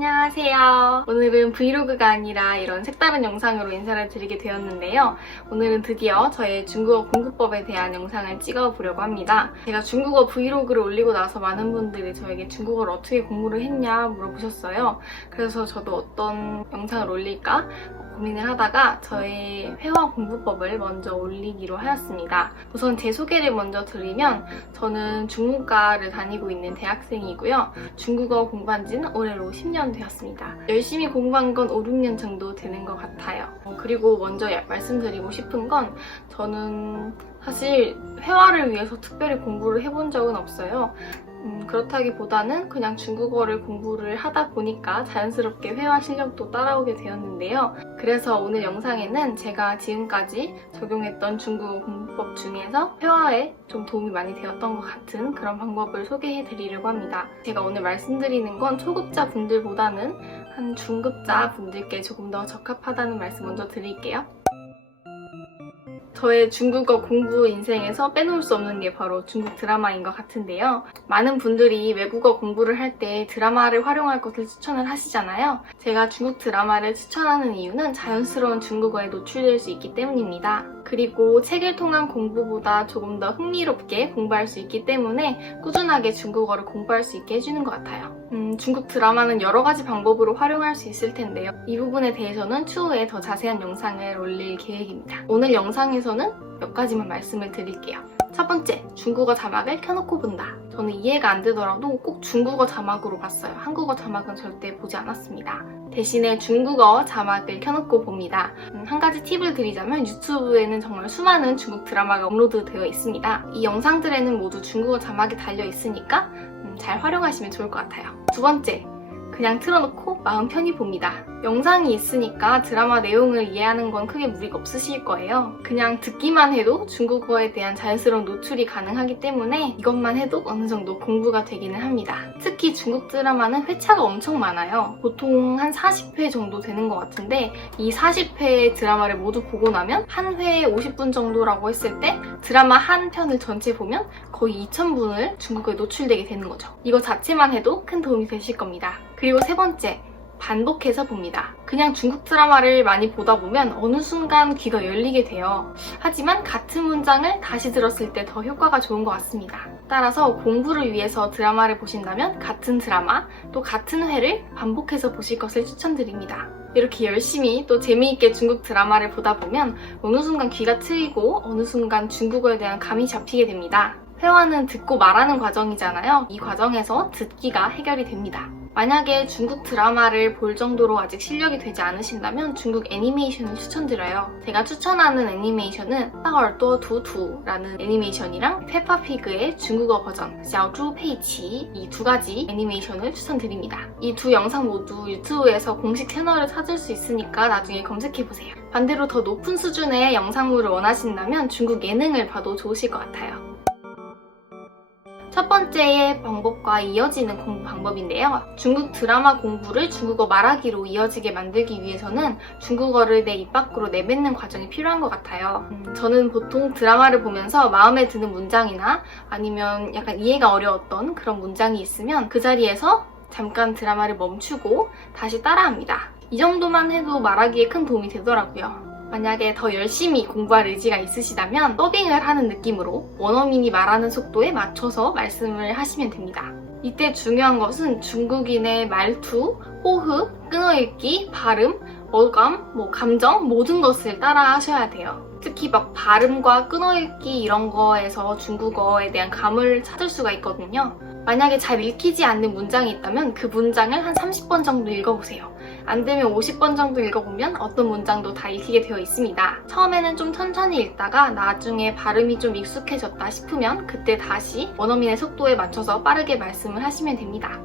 안녕하세요. 오늘은 브이로그가 아니라 이런 색다른 영상으로 인사를 드리게 되었는데요. 오늘은 드디어 저의 중국어 공부법에 대한 영상을 찍어보려고 합니다. 제가 중국어 브이로그를 올리고 나서 많은 분들이 저에게 중국어를 어떻게 공부를 했냐 물어보셨어요. 그래서 저도 어떤 영상을 올릴까 고민을 하다가 저의 회화 공부법을 먼저 올리기로 하였습니다. 우선 제 소개를 먼저 드리면 저는 중문과를 다니고 있는 대학생이고요. 중국어 공부한 지는 올해로 10년 되었습니다. 열심히 공부한 건 5, 6년 정도 되는 것 같아요. 그리고 먼저 말씀드리고 싶은 건 저는 사실 회화를 위해서 특별히 공부를 해본 적은 없어요. 그렇다기보다는 그냥 중국어를 공부를 하다 보니까 자연스럽게 회화 실력도 따라오게 되었는데요. 그래서 오늘 영상에는 제가 지금까지 적용했던 중국어 공부법 중에서 회화에 좀 도움이 많이 되었던 것 같은 그런 방법을 소개해 드리려고 합니다. 제가 오늘 말씀드리는 건 초급자 분들보다는 한 중급자 분들께 조금 더 적합하다는 말씀 먼저 드릴게요. 저의 중국어 공부 인생에서 빼놓을 수 없는 게 바로 중국 드라마인 것 같은데요. 많은 분들이 외국어 공부를 할 때 드라마를 활용할 것을 추천을 하시잖아요. 제가 중국 드라마를 추천하는 이유는 자연스러운 중국어에 노출될 수 있기 때문입니다. 그리고 책을 통한 공부보다 조금 더 흥미롭게 공부할 수 있기 때문에 꾸준하게 중국어를 공부할 수 있게 해주는 것 같아요. 중국 드라마는 여러 가지 방법으로 활용할 수 있을 텐데요. 이 부분에 대해서는 추후에 더 자세한 영상을 올릴 계획입니다. 오늘 영상에서는 몇 가지만 말씀을 드릴게요. 첫 번째, 중국어 자막을 켜놓고 본다. 저는 이해가 안 되더라도 꼭 중국어 자막으로 봤어요. 한국어 자막은 절대 보지 않았습니다. 대신에 중국어 자막을 켜놓고 봅니다. 한 가지 팁을 드리자면 유튜브에는 정말 수많은 중국 드라마가 업로드되어 있습니다. 이 영상들에는 모두 중국어 자막이 달려 있으니까 잘 활용하시면 좋을 것 같아요. 두 번째, 그냥 틀어놓고 마음 편히 봅니다. 영상이 있으니까 드라마 내용을 이해하는 건 크게 무리가 없으실 거예요. 그냥 듣기만 해도 중국어에 대한 자연스러운 노출이 가능하기 때문에 이것만 해도 어느 정도 공부가 되기는 합니다. 특히 중국 드라마는 회차가 엄청 많아요. 보통 한 40회 정도 되는 것 같은데 이 40회의 드라마를 모두 보고 나면 한 회에 50분 정도라고 했을 때 드라마 한 편을 전체 보면 거의 2,000분을 중국어에 노출되게 되는 거죠. 이거 자체만 해도 큰 도움이 되실 겁니다. 그리고 세 번째, 반복해서 봅니다. 그냥 중국 드라마를 많이 보다 보면 어느 순간 귀가 열리게 돼요. 하지만 같은 문장을 다시 들었을 때 더 효과가 좋은 것 같습니다. 따라서 공부를 위해서 드라마를 보신다면 같은 드라마, 또 같은 회를 반복해서 보실 것을 추천드립니다. 이렇게 열심히 또 재미있게 중국 드라마를 보다 보면 어느 순간 귀가 트이고 어느 순간 중국어에 대한 감이 잡히게 됩니다. 회화는 듣고 말하는 과정이잖아요. 이 과정에서 듣기가 해결이 됩니다. 만약에 중국 드라마를 볼 정도로 아직 실력이 되지 않으신다면 중국 애니메이션을 추천드려요. 제가 추천하는 애니메이션은 大耳朵图图라는 애니메이션이랑 페파피그의 중국어 버전 小猪佩奇 이 두 가지 애니메이션을 추천드립니다. 이 두 영상 모두 유튜브에서 공식 채널을 찾을 수 있으니까 나중에 검색해보세요. 반대로 더 높은 수준의 영상물을 원하신다면 중국 예능을 봐도 좋으실 것 같아요. 첫 번째의 방법과 이어지는 공부 방법인데요. 중국 드라마 공부를 중국어 말하기로 이어지게 만들기 위해서는 중국어를 내 입 밖으로 내뱉는 과정이 필요한 것 같아요. 저는 보통 드라마를 보면서 마음에 드는 문장이나 아니면 약간 이해가 어려웠던 그런 문장이 있으면 그 자리에서 잠깐 드라마를 멈추고 다시 따라합니다. 이 정도만 해도 말하기에 큰 도움이 되더라고요. 만약에 더 열심히 공부할 의지가 있으시다면 더빙을 하는 느낌으로 원어민이 말하는 속도에 맞춰서 말씀을 하시면 됩니다. 이때 중요한 것은 중국인의 말투, 호흡, 끊어읽기, 발음, 어감, 감정 모든 것을 따라 하셔야 돼요. 특히 막 발음과 끊어읽기 이런 거에서 중국어에 대한 감을 찾을 수가 있거든요. 만약에 잘 읽히지 않는 문장이 있다면 그 문장을 한 30번 정도 읽어보세요. 안 되면 50번 정도 읽어보면 어떤 문장도 다 읽히게 되어 있습니다. 처음에는 좀 천천히 읽다가 나중에 발음이 좀 익숙해졌다 싶으면 그때 다시 원어민의 속도에 맞춰서 빠르게 말씀을 하시면 됩니다.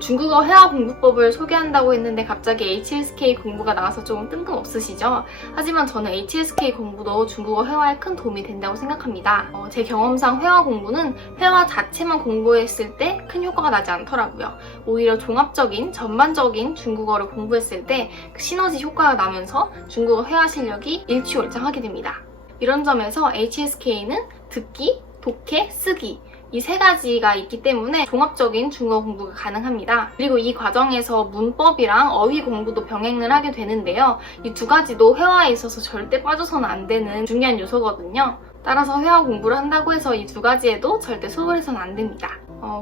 중국어 회화 공부법을 소개한다고 했는데 갑자기 HSK 공부가 나와서 조금 뜬금없으시죠? 하지만 저는 HSK 공부도 중국어 회화에 큰 도움이 된다고 생각합니다. 제 경험상 회화 공부는 회화 자체만 공부했을 때 큰 효과가 나지 않더라고요. 오히려 종합적인, 전반적인 중국어를 공부했을 때 그 시너지 효과가 나면서 중국어 회화 실력이 일취월장하게 됩니다. 이런 점에서 HSK는 듣기, 독해, 쓰기 이 세 가지가 있기 때문에 종합적인 중국어 공부가 가능합니다. 그리고 이 과정에서 문법이랑 어휘 공부도 병행을 하게 되는데요. 이 두 가지도 회화에 있어서 절대 빠져서는 안 되는 중요한 요소거든요. 따라서 회화 공부를 한다고 해서 이 두 가지에도 절대 소홀해서는 안 됩니다.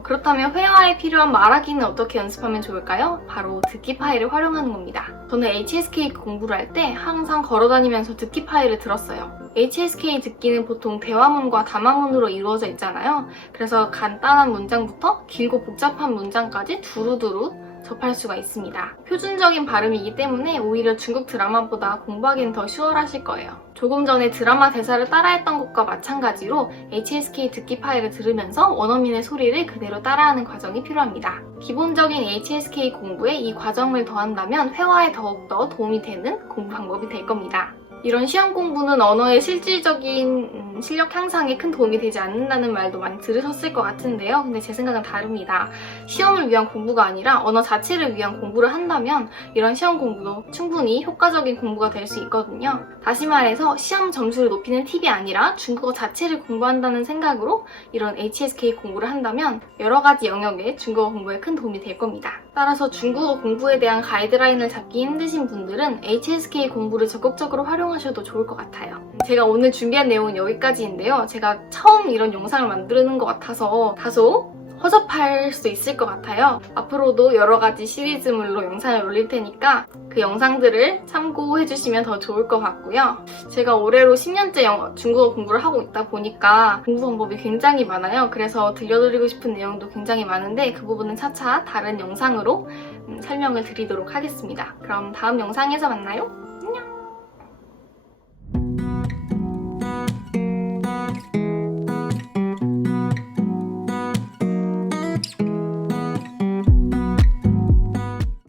그렇다면 회화에 필요한 말하기는 어떻게 연습하면 좋을까요? 바로 듣기 파일을 활용하는 겁니다. 저는 HSK 공부를 할 때 항상 걸어다니면서 듣기 파일을 들었어요. HSK 듣기는 보통 대화문과 담화문으로 이루어져 있잖아요. 그래서 간단한 문장부터 길고 복잡한 문장까지 두루두루 접할 수가 있습니다. 표준적인 발음이기 때문에 오히려 중국 드라마보다 공부하기는 더 수월하실 거예요. 조금 전에 드라마 대사를 따라했던 것과 마찬가지로 HSK 듣기 파일을 들으면서 원어민의 소리를 그대로 따라하는 과정이 필요합니다. 기본적인 HSK 공부에 이 과정을 더한다면 회화에 더욱더 도움이 되는 공부 방법이 될 겁니다. 이런 시험 공부는 언어의 실질적인 실력 향상에 큰 도움이 되지 않는다는 말도 많이 들으셨을 것 같은데요. 근데 제 생각은 다릅니다. 시험을 위한 공부가 아니라 언어 자체를 위한 공부를 한다면 이런 시험 공부도 충분히 효과적인 공부가 될 수 있거든요. 다시 말해서 시험 점수를 높이는 팁이 아니라 중국어 자체를 공부한다는 생각으로 이런 HSK 공부를 한다면 여러 가지 영역의 중국어 공부에 큰 도움이 될 겁니다. 따라서 중국어 공부에 대한 가이드라인을 잡기 힘드신 분들은 HSK 공부를 적극적으로 활용하셔도 좋을 것 같아요. 제가 오늘 준비한 내용은 여기까지인데요. 제가 처음 이런 영상을 만드는 것 같아서 다소 허접할 수도 있을 것 같아요. 앞으로도 여러 가지 시리즈물로 영상을 올릴 테니까 그 영상들을 참고해주시면 더 좋을 것 같고요. 제가 올해로 10년째 중국어 공부를 하고 있다 보니까 공부 방법이 굉장히 많아요. 그래서 들려드리고 싶은 내용도 굉장히 많은데 그 부분은 차차 다른 영상으로 설명을 드리도록 하겠습니다. 그럼 다음 영상에서 만나요.